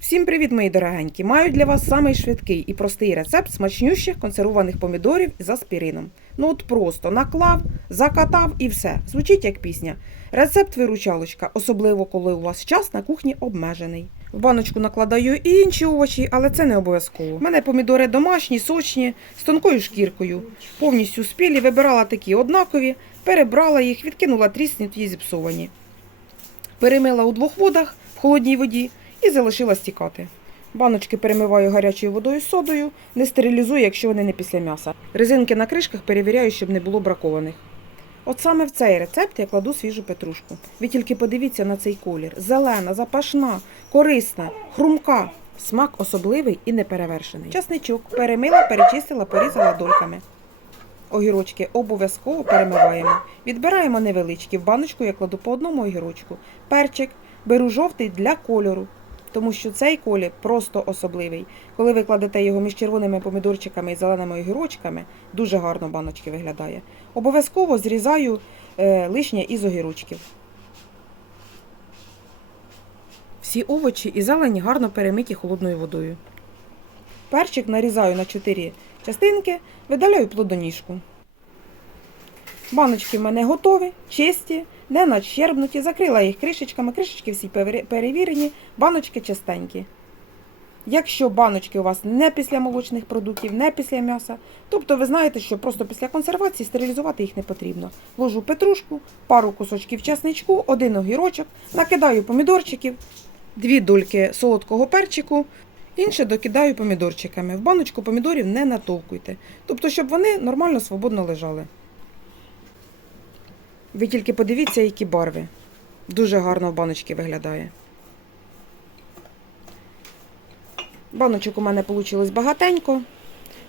Всім привіт, мої дорогенькі! Маю для вас самий швидкий і простий рецепт смачнющих консервованих помідорів з аспірином. Ну от просто наклав, закатав і все. Звучить як пісня. Рецепт виручалочка, особливо коли у вас час на кухні обмежений. В баночку накладаю і інші овочі, але це не обов'язково. У мене помідори домашні, сочні, з тонкою шкіркою. Повністю спілі, вибирала такі однакові, перебрала їх, відкинула тріснуті і зіпсовані. Перемила у двох водах в холодній воді і залишила стікати. Баночки перемиваю гарячою водою з содою, не стерилізую, якщо вони не після м'яса. Резинки на кришках перевіряю, щоб не було бракованих. От саме в цей рецепт я кладу свіжу петрушку. Ви тільки подивіться на цей колір: зелена, запашна, корисна, хрумка. Смак особливий і неперевершений. Часничок перемила, перечистила, порізала дольками. Огірочки обов'язково перемиваємо. Відбираємо невеличкі. В баночку я кладу по одному огірочку. Перчик беру жовтий для кольору, тому що цей колір просто особливий. Коли ви кладете його між червоними помідорчиками і зеленими огірочками, дуже гарно баночки виглядає. Обов'язково зрізаю е, лишнє із огірочків. Всі овочі і зелені гарно перемиті холодною водою. Перчик нарізаю на 4 частинки, видаляю плодоніжку. Баночки в мене готові, чисті, не надщербнуті. Закрила їх кришечками. Кришечки всі перевірені, баночки чистенькі. Якщо баночки у вас не після молочних продуктів, не після м'яса, тобто ви знаєте, що просто після консервації стерилізувати їх не потрібно. Ложу петрушку, пару кусочків часничку, один огірочок, накидаю помідорчиків, дві дольки солодкого перчику, інше докидаю помідорчиками. В баночку помідорів не натовкуйте, тобто, щоб вони нормально свободно лежали. Ви тільки подивіться, які барви. Дуже гарно в баночці виглядає. Баночок у мене вийшло багатенько.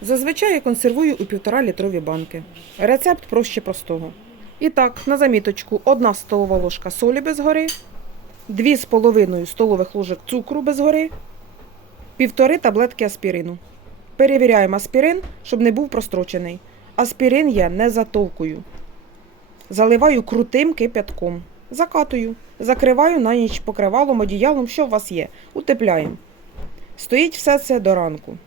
Зазвичай я консервую у півтора літрові банки. Рецепт проще простого. І так, на заміточку, одна столова ложка солі без гори, дві з половиною столових ложок цукру без гори, півтори таблетки аспірину. Перевіряємо аспірин, щоб не був прострочений. Аспірин я не затовкую. Заливаю крутим кипятком. Закатую. Закриваю на ніч покривалом, одіялом, що у вас є. Утепляємо. Стоїть все це до ранку.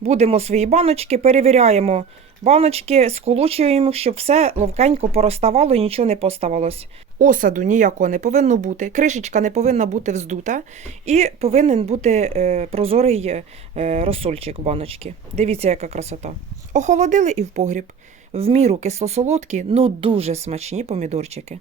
Будемо свої баночки, перевіряємо баночки, сколочуємо, щоб все ловкенько порозставало і нічого не поставалось. Осаду ніякого не повинно бути, кришечка не повинна бути вздута і повинен бути е, прозорий е, розсольчик в баночці. Дивіться, яка красота. Охолодили і в погріб. В міру кисло-солодкі, ну дуже смачні помідорчики.